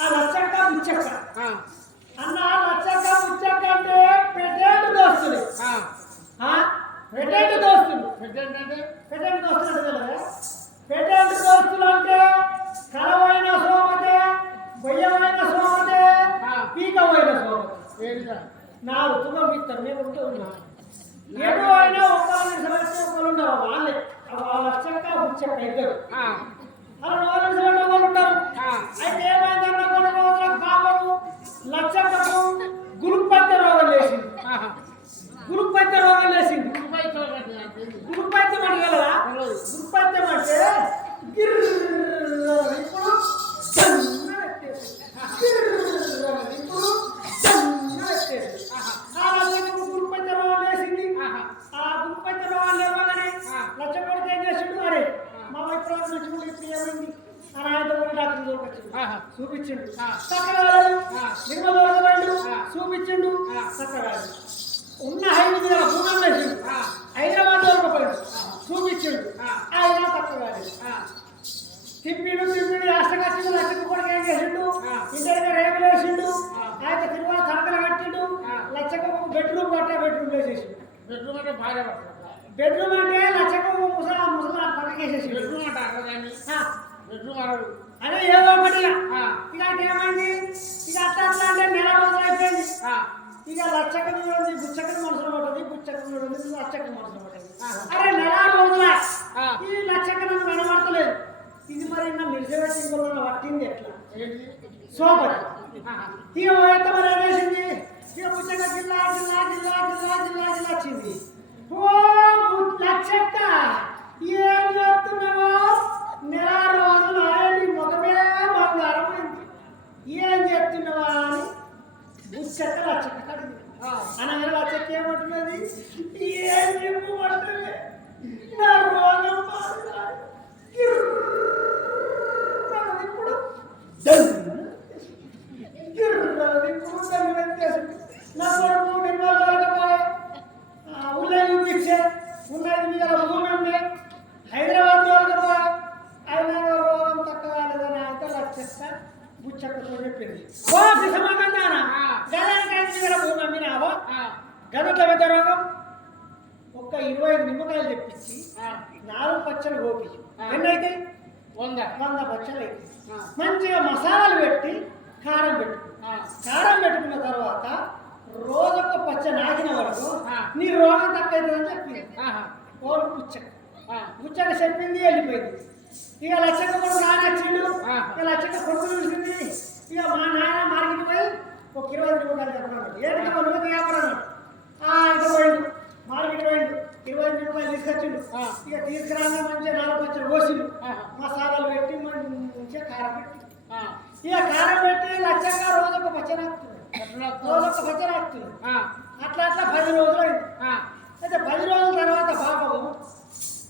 ఆ లచ్చక్క ముచ్చక్క అన్న లచ్చక్క ముచ్చక్క అంటే పెట్టేటు దోస్తులు పెట్టేటు దోస్తులు పెట్టేటు దోస్తులు అంటే పెట్టేటు దోస్తులు అంటే కలవైన సోమతే బొయ్యమైన సోమతే పీకమైన సోమతే నాలుగు తుమ్మం ఇస్తారు మేము ఉంటూ ఉన్నాం ఏదో అయినా ఒకళ్ళు ఉండవు వాళ్ళే లచ్చక్క ముచ్చక్క ఇద్దరు వాళ్ళు ఉంటారు అయితే ఏమైందన్న కొన్ని రోజుల పాపము లచ్చక్కకు గురుపైత్య రోగం లేచింది గురుపైత్య రోగం లేచింది గురుపైత్యం అంటే కదా గురుపైత్యం అంటే ఇప్పుడు గురుపైత్య రోగం లేచింది ఆ గురుపైత్య రోగం లేవగానే లచ్చకొడికి ఏం చేసిండు అరే మా వైపు ఏమైంది అని ఆయనతో కూడా డాక్టర్ చూపించిండు చక్కగా నిర్మలు చూపించిండు చక్కగా ఉన్న భూమం వేసిండు హైదరాబాద్ దొరకపోయాడు చూపించిండు ఆయన చక్కగా తిప్పిడు రాష్ట్రం వచ్చిండు లక్షకు కూడా ఏం చేసిండు ఇంటర్ రేపు వేసిండు ఆయన తిరుమల తడకలు కట్టిండు లక్షకు బెడ్రూమ్ కట్టే బెడ్రూమ్ వేసేసిండు బెడ్రూమ్ అంటే భార్య బెడ్రూమ్ అంటే లక్షకు ముసలా పక్కకేసేసి బెడ్రూమ్ అంటారు అదే ఏదో ఒకటి ఇక ఏమైంది ఇక అట్లా అట్లా అంటే నెల రోజులు అయిపోయింది ఇక లచ్చక ఉంది గుచ్చక మనసులో ఉంటుంది గుచ్చక ఉంటుంది లచ్చక మనసులో ఉంటుంది అరే నెల రోజుల ఈ లచ్చక నన్ను కనబడతలేదు ఇది మరి ఇంకా నిలిచిపెట్టి ఇంకొక పట్టింది ఎట్లా సోపతి ఇక ఎంత మరి ఏమేసింది ఇక గుచ్చక జిల్లా జిల్లా జిల్లా జిల్లా జిల్లా జిల్లా వచ్చింది ఓ లచ్చక్క ఏం చేస్తున్నావో నెల రోజులు ఆయన ముఖమే బంగారం అయింది ఏం చేస్తున్నావా అని ముచ్చక్క లచ్చక్క కడిగింది అనగా లచ్చక్క ఏమంటున్నది ఏం చెప్పమంటుంది నా రోగం ఇప్పుడు నా కొడుకు నిర్మల్ ఊళ్ళో చూపించే ఉన్నది మీద భూమి ఉంది హైదరాబాద్ దొరకబోయే ఆయన రోగం తక్కువ కాలేదని అయితే లక్ష బుచ్చక్కతో చెప్పింది ఓ సమాధానా గదానికి భూమి అమ్మినావో గదట్ల పెద్ద రోగం ఒక్క 25 నిమ్మకాయలు తెప్పించి 4 పచ్చలు గోపి ఎన్నైతే 100 పచ్చలు అయితే మంచిగా మసాలాలు పెట్టి కారం పెట్టుకున్న తర్వాత రోజొక్క పచ్చ నాకిన వరకు నీ రోగం తక్కువ అవుతుందని చెప్పింది ఓడు పుచ్చక చెప్పింది వెళ్ళిపోయింది ఇక లచ్చక్క కొడుకు నాన్న వచ్చిండు ఇక లచ్చక్క కొడుకు చూసింది ఇక మా నాన్న మార్కెట్ పోయి ఒక 20 నిమ్మకాయలు చెప్పన్నాడు ఏంటంటే నువ్వు వ్యాపారం ఇంకా పోయిండు మార్కెట్ పోయిండు 20 నిమ్మకాయలు తీసుకొచ్చిండు ఇక తీసుకురాగా మంచిగా 4 పచ్చలు కోసిండు మసాలాలు పెట్టి మంచిగా కారం పెట్టి ఇక కారం పెట్టి లచ్చక్క రోజొక్క పచ్చని రోజొక్క పచ్చని ఆకుతుంది అట్లా అట్లా 10 రోజులు అయింది అయితే 10 రోజుల తర్వాత పాపము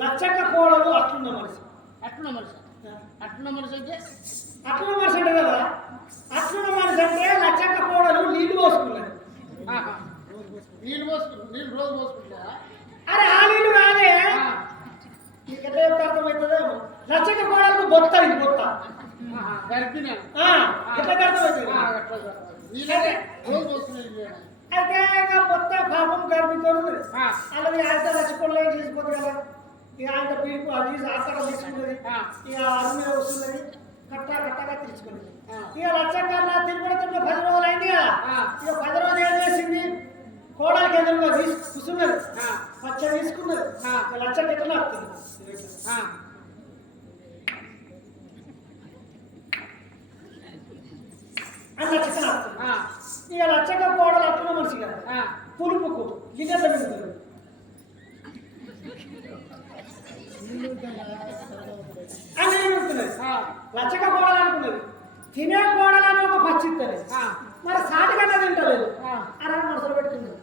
లచ్చక్క కోడలు అట్లున్న మనిషి అంటే కదా అట్లున్న మనిషి అంటే లచ్చక్క కోడలు నీళ్లు పోసుకున్నది నీళ్ళు రోజు పోసుకుంటా అరే ఆ నీళ్ళు కాదే నీకు ఎట్లా చెప్తే అర్థమవుతుందేమో లచ్చక్క కోడలకు బొత్త ఇది బొత్త ఎట్లా అర్థమవుతుంది అయితే ఇక మొత్తం పాపం గర్భితో అలాగే ఆయన లచ్చకొండలు ఏం చేసిపోతుంది కదా ఇక ఆయన పీపు అది ఆకారం తీసుకున్నది ఇక అరుణ మీద వస్తున్నది కట్టగా తీసుకున్నది ఇక లచ్చక్కర్లా తిరుగుతున్న 10 రోజులు అయింది కదా ఇక 10 రోజులు ఏం చేసింది కోడలికి ఎదురుగా కూర్చున్నది పచ్చ తీసుకున్నది లచ్చక్క ఎట్లా వస్తుంది అని లచ్చక్క వస్తుంది ఇక లచ్చక్క కోడలు అట్లున్న మనిషి కదా పులుపుకు గిన్నెల పెడుతుంది అని ఏమవుతున్నది లచ్చక్క కోడలు అనుకున్నది తినే కోడలని ఒక పచ్చిత్తది మరి సాటి కన్నా తింటలేదు అలా మనసులో పెట్టుకున్నది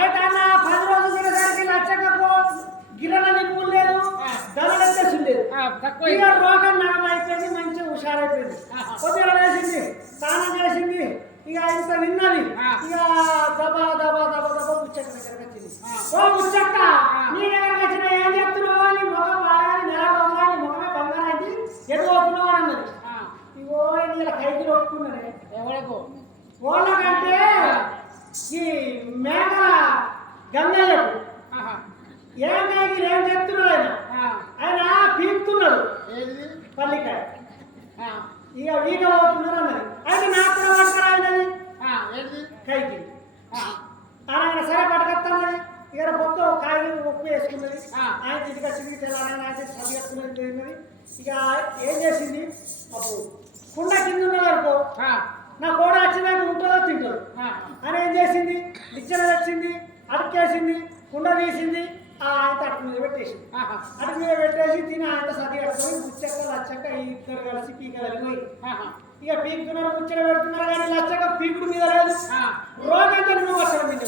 అయితే అన్న 10 రోజులు తినేసరికి లచ్చక్క గిన్నెల నిప్పులు లేదు ధరలెత్తేసి లేదు ఇక రోగం నగం అయిపోయింది మంచిగా హుషారైపోయింది కొద్దిగా వేసింది స్నానం చేసింది ఇక ఇంత విన్నది ఇక దబా దబా దబా దబా ముచ్చక్క దగ్గరకు వచ్చింది ఓ ముచ్చక్క నీ దగ్గరకు వచ్చిన ఏం చెప్తున్నావు నీ ముఖం బాగా నెల రోజులు నీ ముఖమే బంగారం అయింది ఎటు ఇలా కైకి ఒప్పుకున్నానే. ఎవరికో వాళ్ళకంటే ఈ మేఘ గంగయ్యకు ఏం కాయకి ఏం చెప్తున్నాడు ఆయన పీకుతున్నాడు పల్లికాయ ఇక వీగ పోతున్నారు అన్నది. అయితే నాకు కూడా పట్టుకరా అయినది కైకి ఆయన సరే పట్టుకొస్తున్నది. ఇక పొద్దు కాయలు ఉప్పు వేసుకున్నది. ఆయన ఇంటికి వచ్చింది తెల్లారైన ఆయన సరి కట్టుకున్నది. ఇక ఏం చేసింది అప్పుడు కుండ కింద ఉన్నది అనుకో నా కోడ వచ్చినాక ఉంటుందో తింటారు అని ఏం చేసింది నిచ్చెన తెచ్చింది అడుక్కేసింది కుండ తీసింది ఆయన అటు మీద పెట్టేసింది. అటు మీద పెట్టేసి తిని ఆయన సరి కట్టుకొని ముచ్చక్క లచ్చక్క ఇద్దరు కలిసి పీకలు పోయి ఇక పీకుతున్నారు ముచ్చట పెడుతున్నారు కానీ లచ్చక్క పీకుడు మీద లేదు. రోగంతా నిమ్మ పచ్చలు తింటే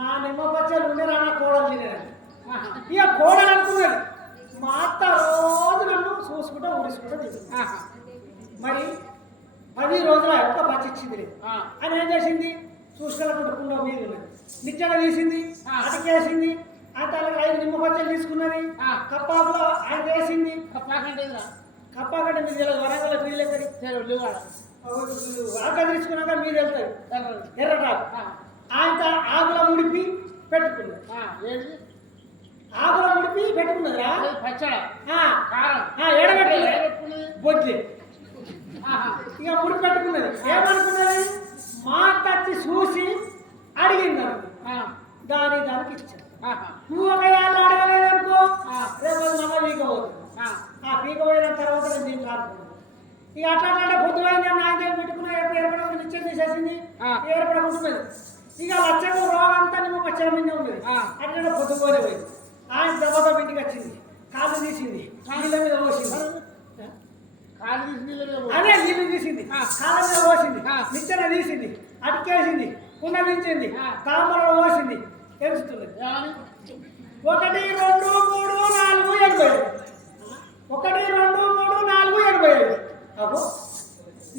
నా నిమ్మ పచ్చలు ఉండే నా కోడలు తినేదాన్ని. ఇక కోడలు అనుకున్నది మా అత్త రోజు నన్ను చూసుకుంటా ఊడిసుకుంటా తింది. మరి 10 రోజుల ఒక్క పచ్చి ఇచ్చింది లేదు అని ఏం చేసింది చూసుకెళ్ళకుండా కుండ మీద ఉన్నది నిచ్చెన తీసింది అటుకేసింది. ఆ తలకి 5 నిమ్మ పచ్చలు తీసుకున్నది. కప్పాకులో ఆయన వేసింది. కప్పాకంటే మీరు తెలియదు వరంగల్ మీరు ఎక్కడి ఆక తీసుకున్నాక మీరు వెళ్తాయి ఎర్రటాకు ఆయన ఆకుల ముడిపి పెట్టుకున్నది. ఆకుల ముడిపి పెట్టుకున్నదిరా ఎడబెట్టుకున్నది బొద్ది ఇక ముడి పెట్టుకున్నది. ఏమనుకున్నది మా తచ్చి చూసి అడిగింది దానికి ఇచ్చాను. నువ్వు ఒక ఏళ్ళు అడగలేదనుకో రేపు మళ్ళీ పీకపోతుంది. పీకపోయిన తర్వాత నేను దీనికి ఆడుకున్నాను. ఇక అట్లా అంటే పొద్దుపోయింది అని ఆయన పెట్టుకున్న ఏర్పడ నిశ్చయం తీసేసింది ఏర్పడకుంటున్నది. ఇక లచ్చకు రోగంతా నిమ్మ పచ్చల మీద ఉన్నది. అట్లా పొద్దుపోలే పోయింది. ఆయన దెబ్బతో ఇంటికి వచ్చింది. కాళ్ళు తీసింది నీళ్ళ మీద పోసింది. అదే నీళ్ళు తీసింది కాళ్ళ మీద పోసింది. నిచ్చెన తీసింది అటుకేసింది కుండ దించింది తాంబూలలో పోసింది తెలుస్తున్నది. 1 2 3 4 87 1 2 3 4 87 అబ్బో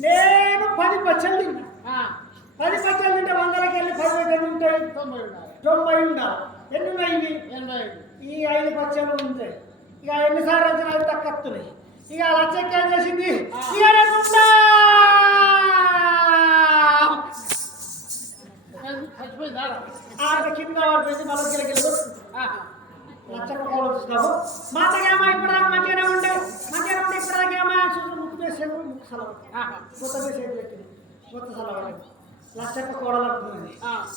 నేను 10 పచ్చళ్ళు తిన్నా. 10 పచ్చళ్ళు తింటే 100కి వెళ్ళి 10 ఎన్ని ఉంటాయి 90 ఉండాలి. ఎన్ని ఉన్నాయి ఈ 5 పచ్చళ్ళు ఉంటాయి. ఇక ఎన్నిసార్లు వచ్చినా అవి తక్కుతున్నాయి. ఇక లచ్చకి ఏం చేసింది ఆడ కింద పడిపోయింది. మళ్ళీ గిలగిలు లచ్చక్క కోళ్ళు చూసినాము. మాతకేమో ఇప్పుడు మంచిగానే ఉండే ఇప్పటిదాకేమో చూసి ముక్కు వేసాను ముక్కు సలవ కొత్త వేసేది పెట్టింది కొత్త సలవ లచ్చక్క కోడలు అంటున్నది.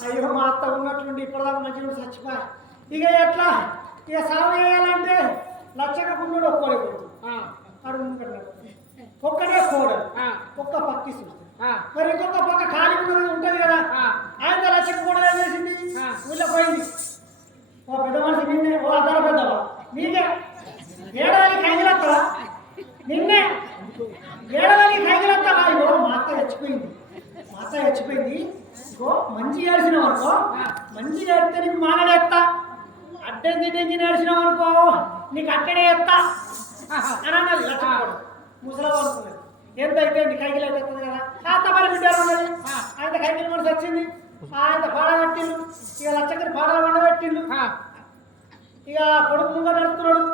అయ్యో మా అత్త ఉన్నట్లుండి ఇప్పటిదాకా మంచిగా చచ్చిపోయా. ఇక ఎట్లా ఇక సాగు వేయాలంటే లచ్చక్క గుండు ఒక్కడే కొడుకు అడుగు ఒక్కడే కోడలు ఒక్క పక్కిస్తుంది. మరి ఇంకొక పక్క ఖాళీ ఉన్నది ఉంటుంది కదా ఆయన లచ్చక్క కూడా ఏం చేసింది ఊళ్ళో పోయింది. ఓ పెద్ద మనిషి నిన్నే ఓ అద్దర పెద్దవా నీకే ఏడాది కైగిలొస్తావా నిన్నే ఏడాది కైగిలొస్తావా. ఇగో మా అత్త చచ్చిపోయింది ఇగో మంచి ఏడ్చినావు అనుకో మంచి ఏడితే నీకు మానడేస్తా అడ్డంకి ఏడ్చినావు అనుకో నీకు అక్కడే ఎత్తా అని అన్నది లచ్చక్క ముసలవ అనుకున్నది. ఎంత అయితే కైకిలు అవుతుంది కదా తాత మరి బిడ్డలు ఉన్నది. ఆయన కైకిలు మనసు వచ్చింది. ఆయన పాడ కట్టిండు. ఇక లచ్చక్కని పాడలు వండబెట్టిండు. ఇక కొడుకు ముంగ నడుస్తున్నాడు.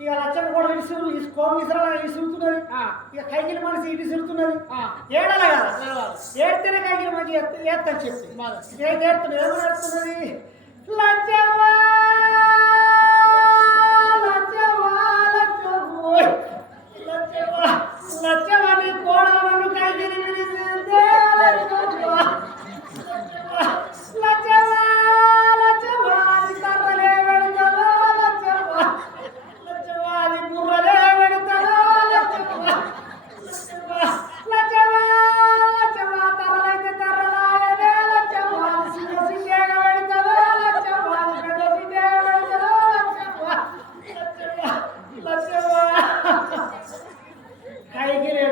ఇక లచ్చక్క కూడా కోమి ఇసురుతున్నది. ఇక కైకిలు మనసు ఇటు ఇసురుతున్నది. ఏడాల కదా ఏడితేనే కైకిలు మంచి ఏత్తని చెప్పి ఏడుతున్నది. ఏమో నడుస్తున్నది లచ్చవ్వా లచ్చవాని కోడలను కైకిలి పిలిచిందే లచ్చవాని కర్రలే పెడతారో లచ్చవాని బుర్రలే పెడతారో లచ్చవా కర్రలైతే కర్రలాయనే లచ్చవాని సిగ్గేగా పెడతారో లచ్చవాని పెద్ద సిగ్గేగా పెడతారో లచ్చవా కైకిలి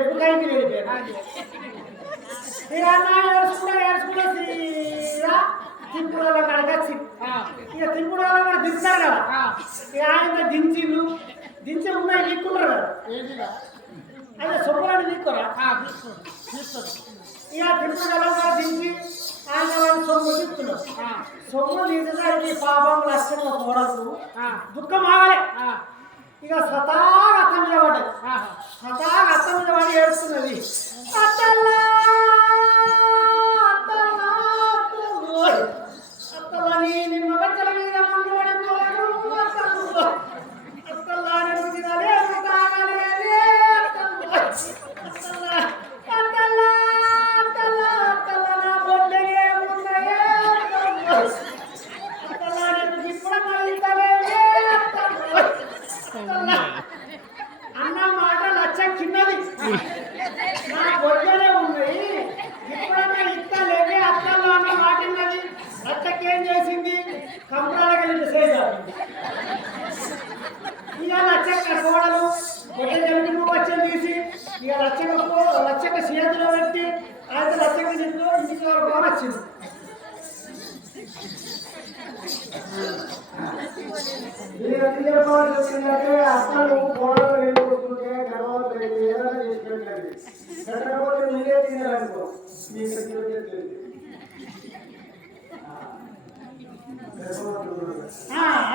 ఇక అన్న ఏడ్చుకుంటా సీరా తింపుడలో కడగచ్చి ఇక తింపుడలో కూడా దించారు కదా. ఇక ఆయన దించి ఉన్నాయి నీక్కున్నారు కదా అదే సొమ్ములని నీక్కురా ఇక తింపుడలో కూడా దించి ఆయన వాళ్ళు సొమ్ము తీస్తున్నారు. సొమ్ము తీసేసరికి పాపం లక్ష్యం కోడలు దుఃఖం ఆగలే. ఇక స్వతహాగా అత్తం మీద పడ్డది. స్వతహాగా అత్తం మీద పడి ఏడుస్తున్నది.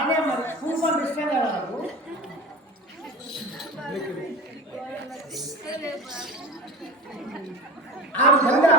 అదే మరి కుంకుమ ఇష్టం కదా నాకు ఆ విధంగా